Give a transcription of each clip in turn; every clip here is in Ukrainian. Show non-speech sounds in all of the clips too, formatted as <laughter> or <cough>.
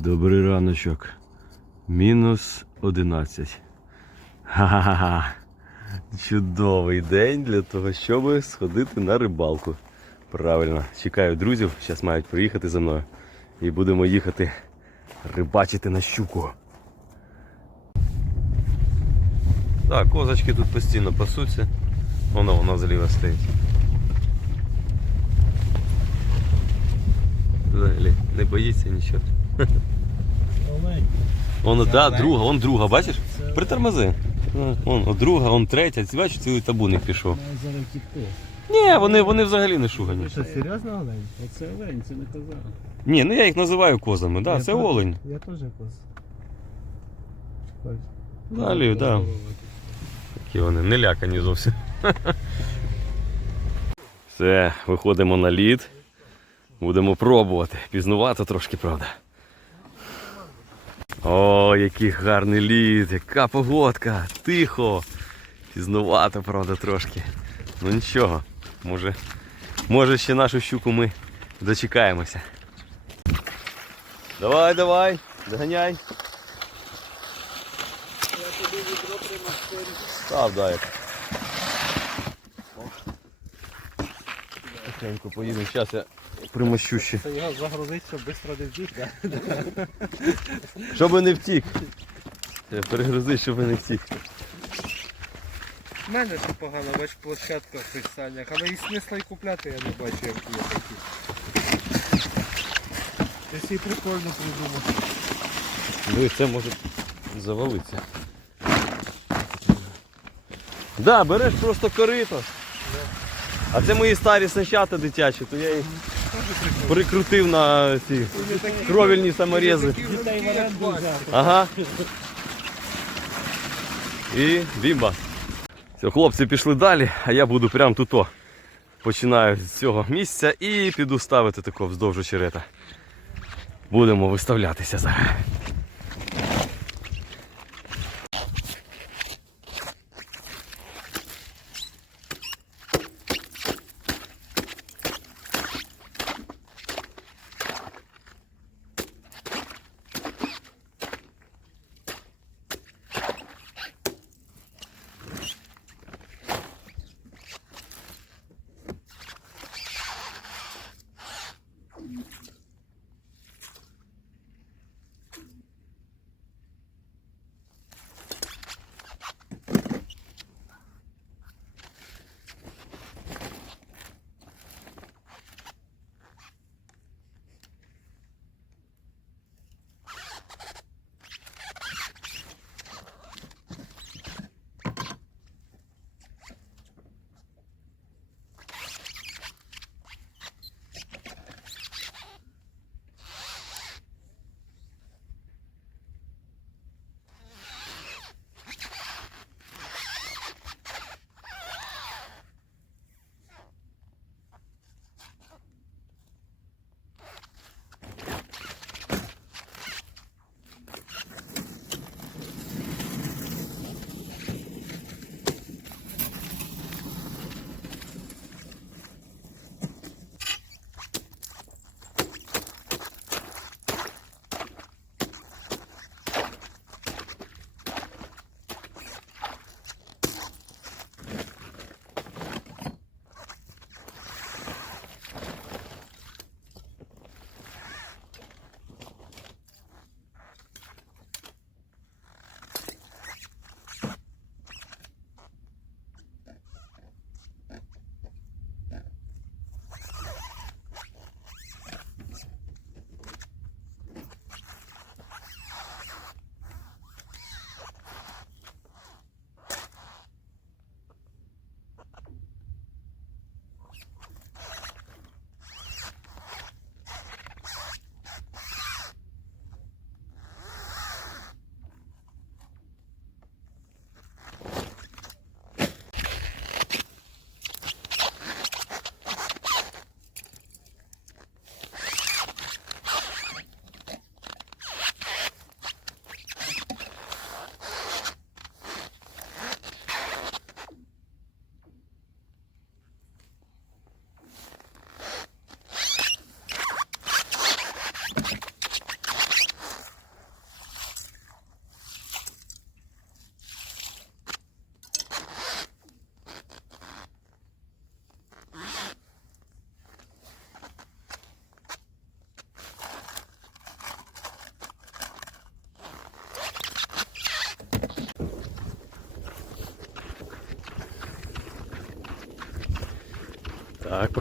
Добрий раночок. Мінус 11. Ха-ха-ха. Чудовий день для того, щоб сходити на рибалку. Правильно, чекаю друзів, зараз мають приїхати за мною. І будемо їхати рибачити на щуку. Так, козочки тут постійно пасуться. Воно вона зліва стоїть. Взагалі, не боїться нічого. Воно, да, друга, он друга, бачиш? Притормози. Вон, от друга, он третя. Бачиш, цілий табунник пішов. Ні, вони, вони взагалі не шугані. Що, серйозно олень? Оце олень, це не коза. Ні, ну я їх називаю козами, да, це олень. Я теж коз. Далі, да. Такі вони не лякані зовсім. <laughs> Все, виходимо на лід. Будемо пробувати. Пізнувато трошки, правда. О, який гарний лід, яка погодка. Тихо. Пізнувато, правда, трошки. Ну нічого. Може, може ще нашу щуку ми дочекаємося. Давай, давай, доганяй. Став, дай. Тихенько поїдемо. Зараз я примощу ще. Це його загрузить, щоб швидко не втік, да? Щоб не втік. Перегрузи, щоб не втік. У мене ще погано, бач, площадка в цих санях, але і смисла й купляти я не бачу, як є такі. Якщо і прикольно придумав. Ну і це може завалитися. Да, береш просто корито. А це мої старі санчата дитячі, то я їх прикрутив на ці кровельні саморези. Ага. І бімба. Все, хлопці пішли далі, а я буду прямо тут. о. Починаю з цього місця і піду ставити такого вздовж очерета. Будемо виставлятися зараз.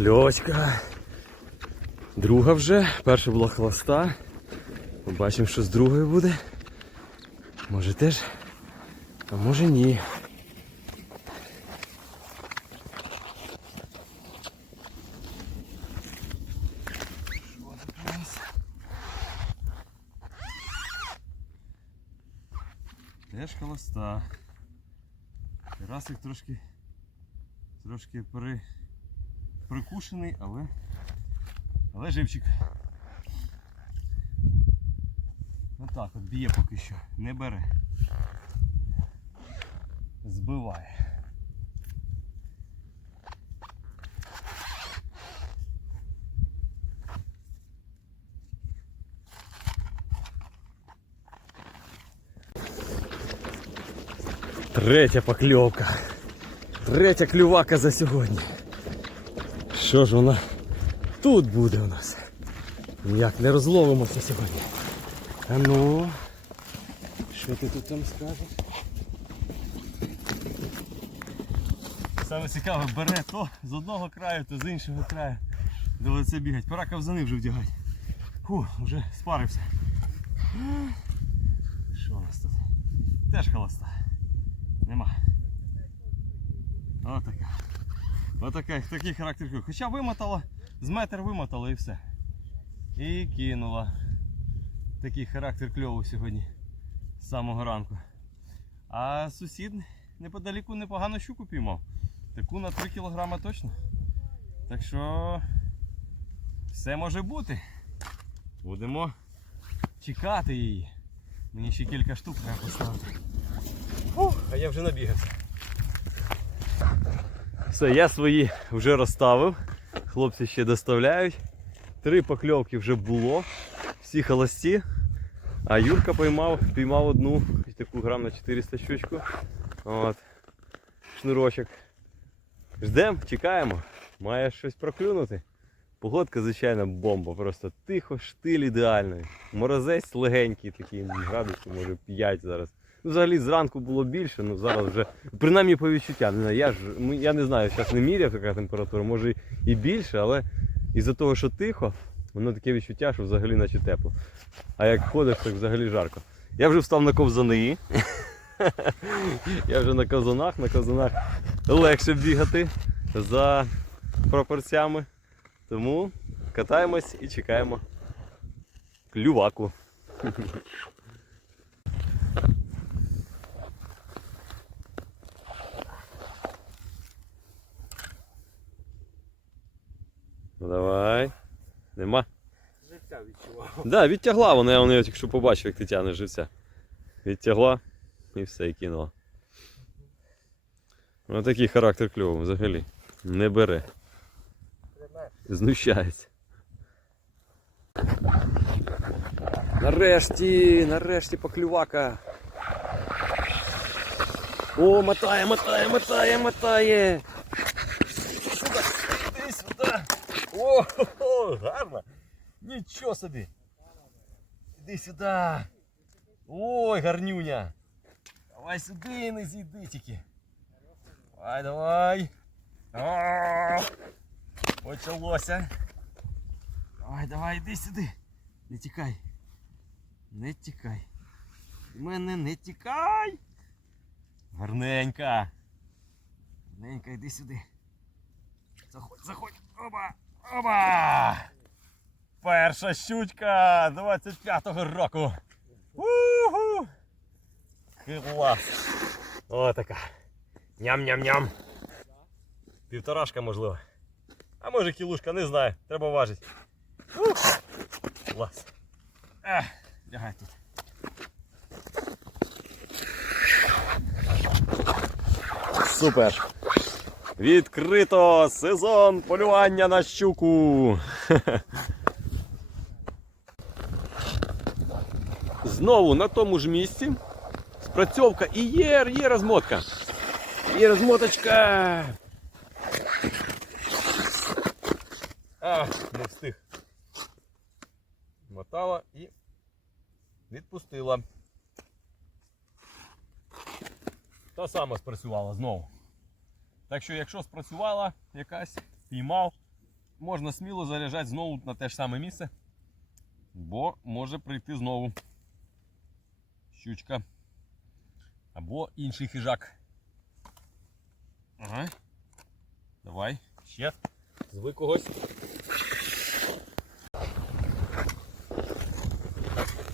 Покльовочка. Друга вже. Перша була хвоста. Побачимо, що з другою буде. Може теж, а може ні. Теж холоста. Терасик трошки трошки при, прикушений, але, але живчик. Отак от б'є поки що, не бере. Збиває. Третя покльовка. Третя клювака за сьогодні. Що ж вона тут буде у нас? Ніяк не розловимося сьогодні. А ну, що ти тут там скажеш? Саме цікаве, бере то з одного краю, то з іншого краю. Доведеться бігати. Пора ковзани вже вдягати. Фу, вже спарився. Що у нас тут? Теж холоста. Нема. Отака. Отака, такий характер. клюву. Хоча вимотала, з метр вимотала і все. І кинула. Такий характер кльову сьогодні з самого ранку. А сусід неподаліку непогано щуку піймав. Таку на 3 кг точно. Так що все може бути. Будемо чекати її. Мені ще кілька штук треба поставити. Фух, а я вже набігався. Все, я свої вже розставив. Хлопці ще доставляють. Три покльовки вже було. Всі холості. А Юрка поймав, піймав одну таку грам на 400 щучку. От. Шнурочок. Ждемо, чекаємо. Має щось проклюнути. Погодка, звичайно, бомба. Просто тихо, штиль ідеальний. Морозець легенький, такий градусів, може 5 зараз. Взагалі зранку було більше, ну зараз вже. Принаймні по знаю, я я не знаю, зараз не міряв така температура, може і більше, але із-за того, що тихо, воно таке відчуття, що взагалі наче тепло. А як ходиш, так взагалі жарко. Я вже встав на ковзани. <laughs> Я вже на ковзанах, на ковзанах легше бігати за пропорцями. Тому катаємось і чекаємо клюваку. <laughs> Ну давай. Нема. Життя відчував. Да, відтягла вона, я вона тільки що побачив, як ти тягнеш живця. Відтягла і все, і кинула. Ось такий характер кльову взагалі. Не бере. Знущається. Нарешті, нарешті поклювака. О, мотає, мотає, мотає, мотає. О, хо-хо, гарно. Нічого собі. Іди сюди. Ой, гарнюня. Давай сюди, не зійди тільки. Давай, давай. О, Почалося. Давай, давай, іди сюди. Не тікай. Не тікай. Від мене не тікай. Гарненька. Гарненька, йди сюди. Заходь, заходь. Оба! Оба! Перша щучка 25-го року. Уху! Клас! О, така. Ням-ням-ням. Півторашка, можливо. А може кілушка, не знаю. Треба важити. Клас. Ех, лягай тут. Супер. Відкрито сезон полювання на щуку. <laughs> Знову на тому ж місці. Спрацьовка і є, є розмотка. Є розмоточка. А, не встиг. Мотала і відпустила. Та сама спрацювала знову. Так що, якщо спрацювала якась, піймав, можна сміло заряджати знову на те ж саме місце, бо може прийти знову щучка або інший хижак. Ага. Давай, ще. Зви когось.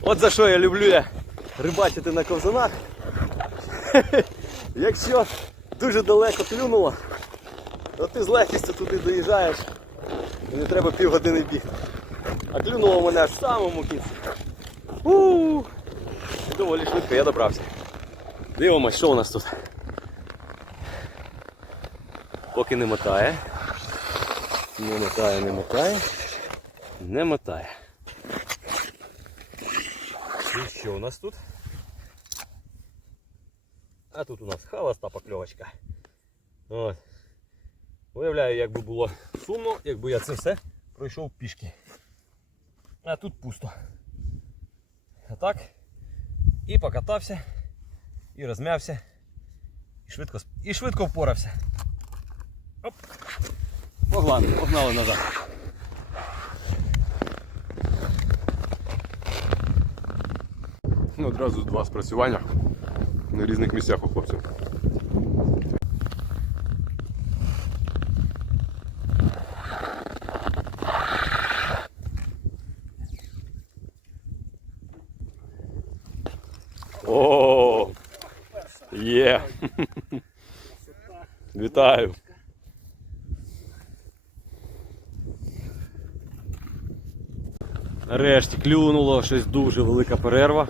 От за що я люблю я рибачити на ковзанах. <laughs> Якщо дуже далеко клюнуло, то ти з легкістю туди доїжджаєш і не треба півгодини бігти. А клюнуло мене аж в самому кінці. у Доволі швидко я добрався. Дивимось, що у нас тут. Поки не мотає. Не мотає, не мотає. Не мотає. І що у нас тут? А тут у нас холоста покльовочка. От. Уявляю, як би було сумно, якби я це все пройшов пішки. А тут пусто. А так. І покатався, і розм'явся, і швидко, і швидко впорався. Оп. Погнали, погнали назад. Ну, одразу два спрацювання на різних місцях у хлопців. О, є. <laughs> Вітаю. Нарешті клюнуло щось дуже велика перерва.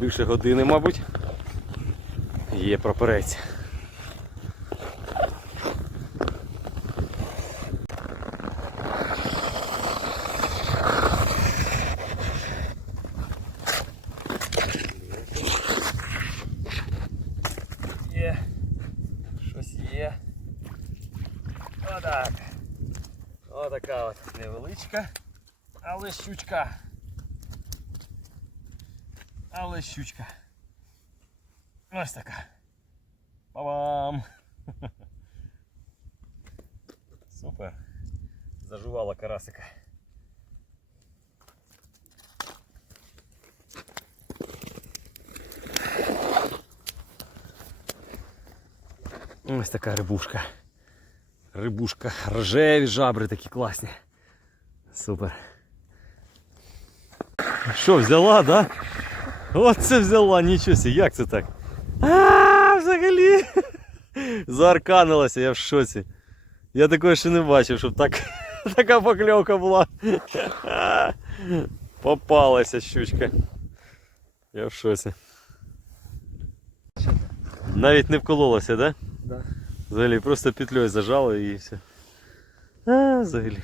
Більше години, мабуть. Є проперець. Є. Щось є. Отак. Отака от невеличка. Але щучка. Але щучка. Ось така. Па-бам! <laughs> Супер. Зажувала карасика. Ось така рибушка. Рибушка. Рожеві жабри такі класні. Супер. Що, взяла, да? Оце взяла, нічого сі, як це так? А, взагалі. Заарканилася, я в шоці. Я такого ще не бачив, щоб так, <laughs> така покльовка була. <laughs> Попалася щучка. Я в шоці. Навіть не вкололася, да? Да. Взагалі, просто петлею зажало і все. А, взагалі.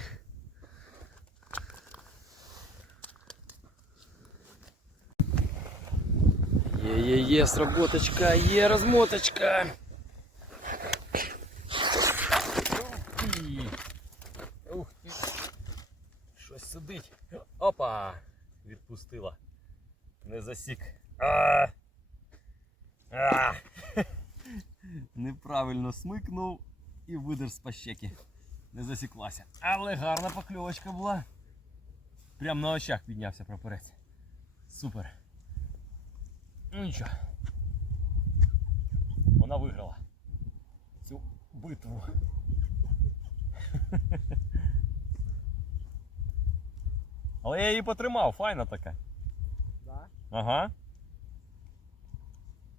Є-є-є, сработочка, є розмоточка. Сидить. Опа! Відпустила. Не засік. А! А! Неправильно смикнув і видер з пащеки. Не засіклася. Але гарна покльовочка була. Прям на очах піднявся прапорець. Супер. Ну нічого. Вона виграла цю битву. <laughs> Але я її потримав, файна така. Да? Ага.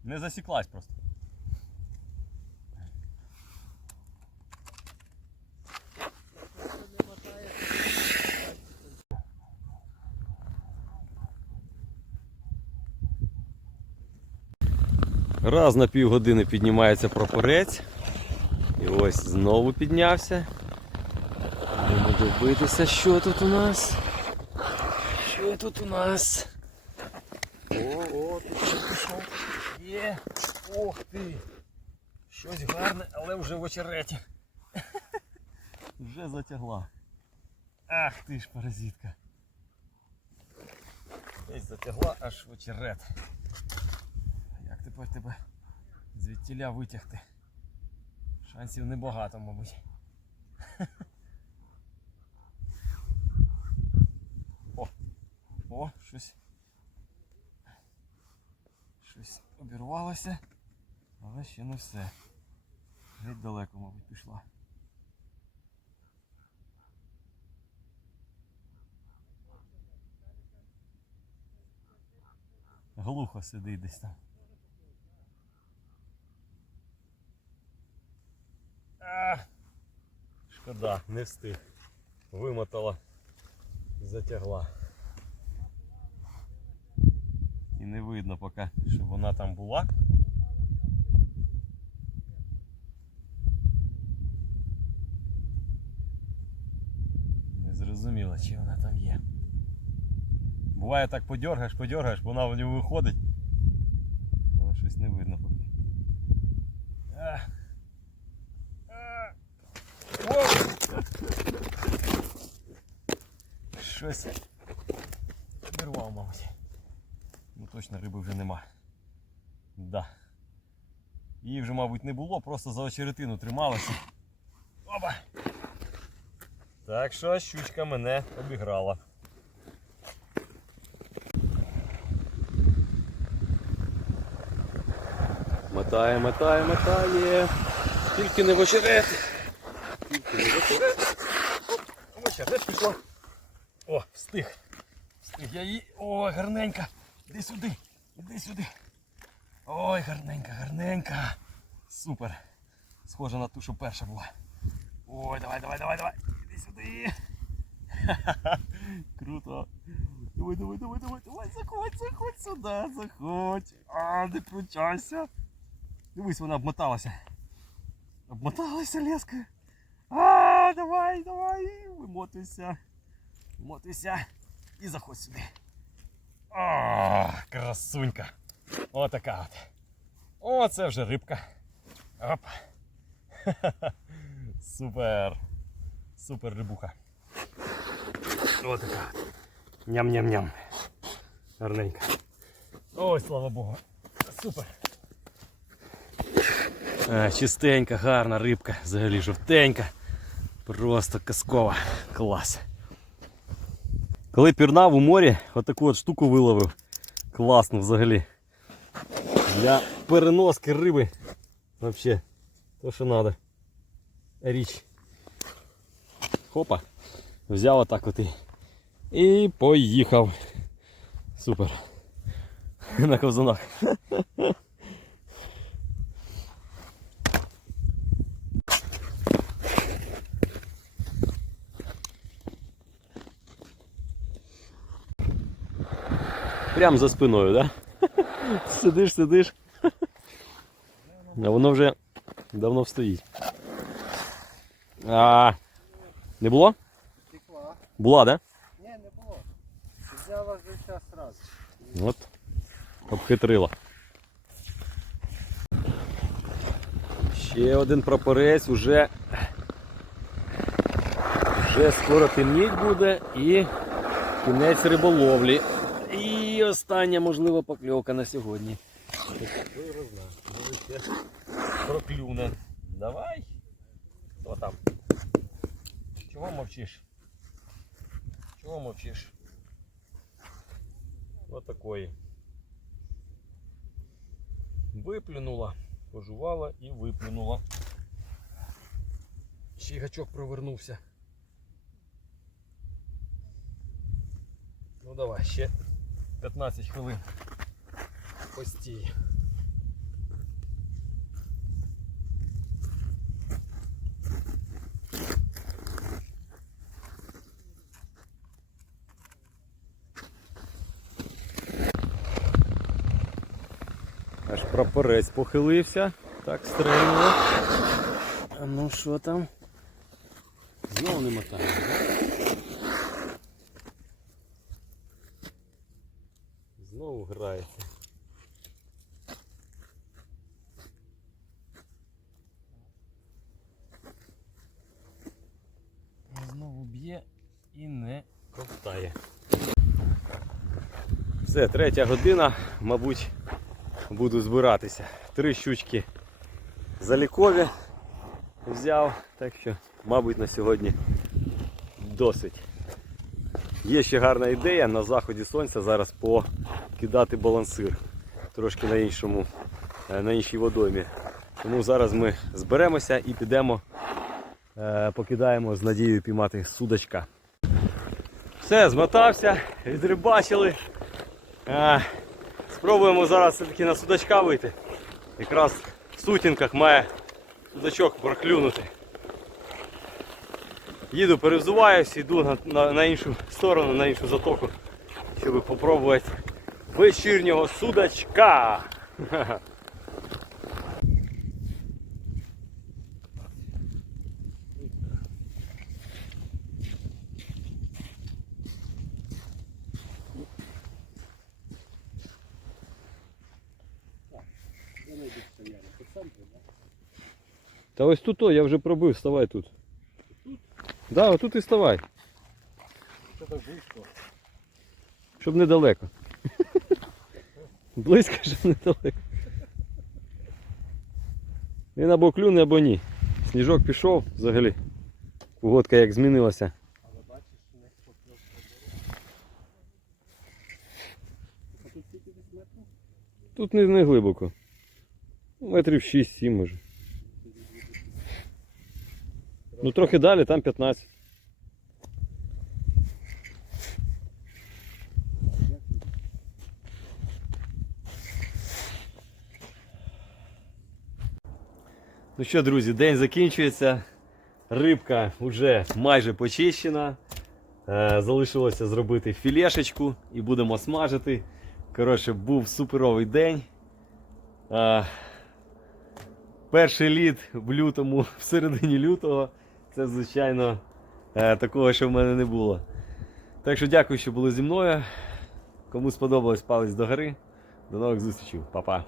Не засіклась просто. Раз на півгодини піднімається прапорець. І ось знову піднявся. Будемо дивитися, що тут у нас. Що тут у нас? О, о, тут пішов. Є. Ох ти. Щось гарне, але вже в очереті. <laughs> Вже затягла. Ах ти ж паразитка. Десь затягла аж в очерет. Як тепер тебе звідтіля витягти? Шансів небагато, мабуть. <laughs> щось. Щось обірвалося, але ще не все. Геть далеко, мабуть, пішла. Глухо сидить десь там. А, шкода, не встиг. Вимотала, затягла. І не видно поки, щоб вона там була. Не зрозуміло, чи вона там є. Буває так подергаєш, подергаєш, вона в нього виходить. Але щось не видно поки. Щось обірвав, мабуть. Точно риби вже нема. Да. Її вже, мабуть, не було, просто за очеретину трималася. Опа! Так що щучка мене обіграла. Мотає, мотає, мотає. Тільки не в очерет. Тільки не в очерет. Оп, в очерет пішла. О, встиг. Встиг я її. Ой, гарненька. Іди сюди. Іди сюди. Ой, гарненька, гарненька. Супер. Схожа на ту, що перша була. Ой, давай, давай, давай, давай. Іди сюди. <laughs> Круто. Давай, давай, давай, давай, давай, заходь, заходь сюди, заходь. А, не кручайся. Дивись, вона обмоталася. Обмоталася леска. А, давай, давай, вимотуйся. Вимотуйся. І заходь сюди. А, красунька. Отака от. О, це вже рибка. Оп. <laughs> Супер. Супер рибуха. Отака. от. Ням-ням-ням. Гарненька. Ой, слава Богу. Супер. А, чистенька, гарна рибка, взагалі жовтенька. Просто казкова. Клас. Коли пірнав у морі, отаку от штуку виловив. Класно взагалі. Для переноски риби. Вообще, то що треба. Річ. Хопа. Взяв отак от і. І поїхав. Супер. <laughs> На ковзанах. <laughs> Прям за спиною, да? Сидиш, сидиш. А воно вже давно стоїть. А, не було? Текла. Була, да? Ні, не було. Взяла вже час раз. От. Обхитрила. Ще один прапорець уже. Вже скоро темніть буде і кінець риболовлі. Остання можлива покльовка на сьогодні. Проклюне. Давай. Хто там? Чого мовчиш? Чого мовчиш? Вот такої. Виплюнула, пожувала і виплюнула. Ще й гачок провернувся. Ну давай, ще 15 хвилин. Постій. Аж прапорець похилився. Так стрельнуло. А ну що там? Знову не мотає, да? Знову грається. Знову б'є і не ковтає. Все, третя година, мабуть, буду збиратися. Три щучки залікові взяв, так що, мабуть, на сьогодні досить. Є ще гарна ідея на заході сонця зараз покидати балансир трошки на іншому, е, на іншій водоймі. Тому зараз ми зберемося і підемо, е, покидаємо з надією піймати судачка. Все, змотався, відрибачили. Е, Спробуємо зараз все-таки на судачка вийти. Якраз в сутінках має судачок проклюнути. Їду, перевзуваюсь, йду на, на, на іншу сторону, на іншу затоку, щоб спробувати вечірнього судачка. Та ось тут, о, я вже пробив, вставай тут. Да, отут і вставай. Щоб недалеко. Близько, щоб недалеко. Він або клюне, або ні. Сніжок пішов взагалі. Погодка як змінилася. Але Тут не, не глибоко. Метрів 6-7 може. Ну трохи далі, там 15. Ну що, друзі, день закінчується. Рибка вже майже почищена. Е, залишилося зробити філешечку і будемо смажити. Коротше, був суперовий день. Е, перший лід в лютому, <laughs> в середині лютого. Це, звичайно, е, такого, що в мене не було. Так що дякую, що були зі мною. Кому сподобалось палець догори. До нових зустрічей. Па-па.